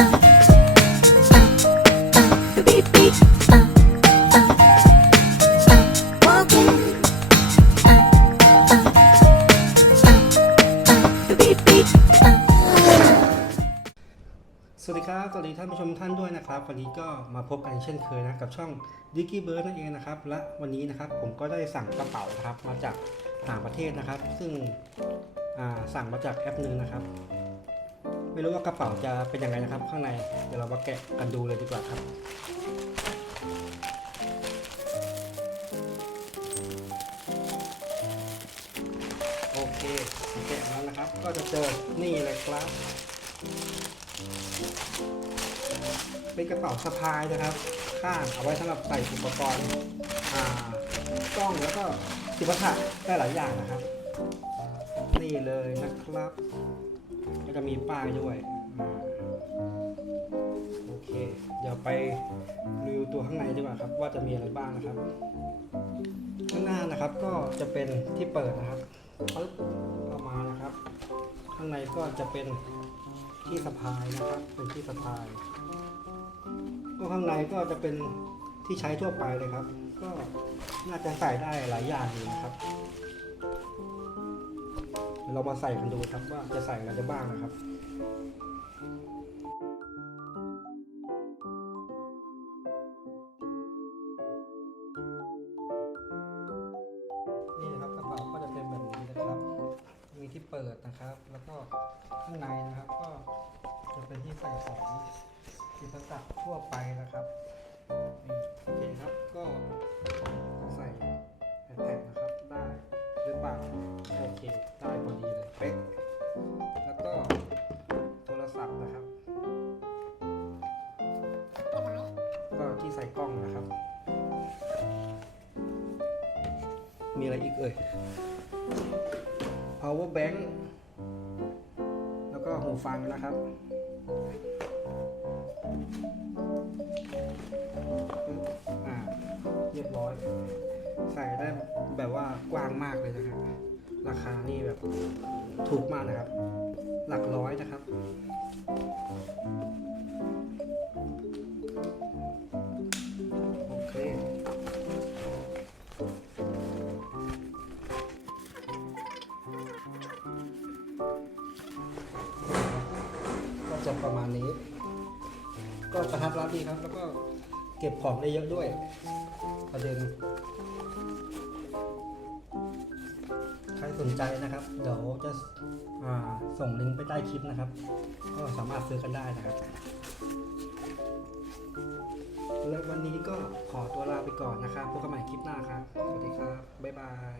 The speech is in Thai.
สวัสดีครับ สวัสดีท่านผู้ชมท่านด้วยนะครับ วันนี้ก็มาพบกันเช่นเคยนะกับช่อง d i g g y Bird นั่นเองนะครับ และวันนี้นะครับผมก็ได้สั่งกระเป๋านะครับมาจากต่างประเทศนะครับ ซึ่งสั่งมาจากแอปหนึ่งนะครับ ไม่รู้ว่ากระเป๋าจะเป็นยังไงนะครับ ข้างใน เดี๋ยวเรามาแกะกันดูเลยดีกว่าครับโอเคแกะแล้วนะครับ ก็จะเจอนี่เลยครับ เป็นกระเป๋าสะพายนะครับ ข้างเอาไว้สำหรับใส่อุปกรณ์กล้องแล้วก็จิปาถะได้หลายอย่างนะครับ นี่เลยนะครับ ก็จะมีป้ายด้วยโอเค เดี๋ยวไปรีวิวตัวข้างในดีกว่าครับ ว่าจะมีอะไรบ้างนะครับ ข้างหน้านะครับก็จะเป็นที่เปิดนะครับปึ๊บเข้ามานะครับ ข้างในก็จะเป็นที่สะพายนะครับ เป็นที่สะพายก็ข้างในก็จะเป็นที่ใช้ทั่วไปเลยครับ ก็น่าจะใส่ได้หลายอย่างอยู่นะครับ ดี๋ยวเรามาใส่กันดูครับว่าจะใส่อะไรได้บ้างนะครับนี่นะครับกระเป๋าก็จะเป็นแบบนี้นะครับมีที่เปิดนะครับ แล้วก็ข้างในนะครับ ก็จะเป็นที่ใส่ของที่สกัดทั่วไปนะครับนี่โอเคครับก็ใส่แผ่นนะครับได้หรือเปล่าโอเคได้ โทรศัพท์นะครับ ก็ที่ใส่กล้องนะครับ มีอะไรอีกเอ่ย power bank แล้วก็หูฟังนะครับอ่าเรียบร้อย ใส่ได้แบบว่ากว้างมากเลยนะครับ ราคานี่แบบถูกมากนะครับ หลักร้อยนะครับ โอเค ก็จะประมาณนี้ ก็กระทับรัดดีครับ แล้วก็เก็บของได้เยอะด้วย ประเด็น ใครสนใจนะครับ เดี๋ยวจะส่งลิงก์ไปใต้คลิปนะครับ ก็สามารถซื้อกันได้นะครับ และวันนี้ก็ขอตัวลาไปก่อนนะครับพบกันใหม่คลิปหน้าครับ สวัสดีครับ บ๊ายบาย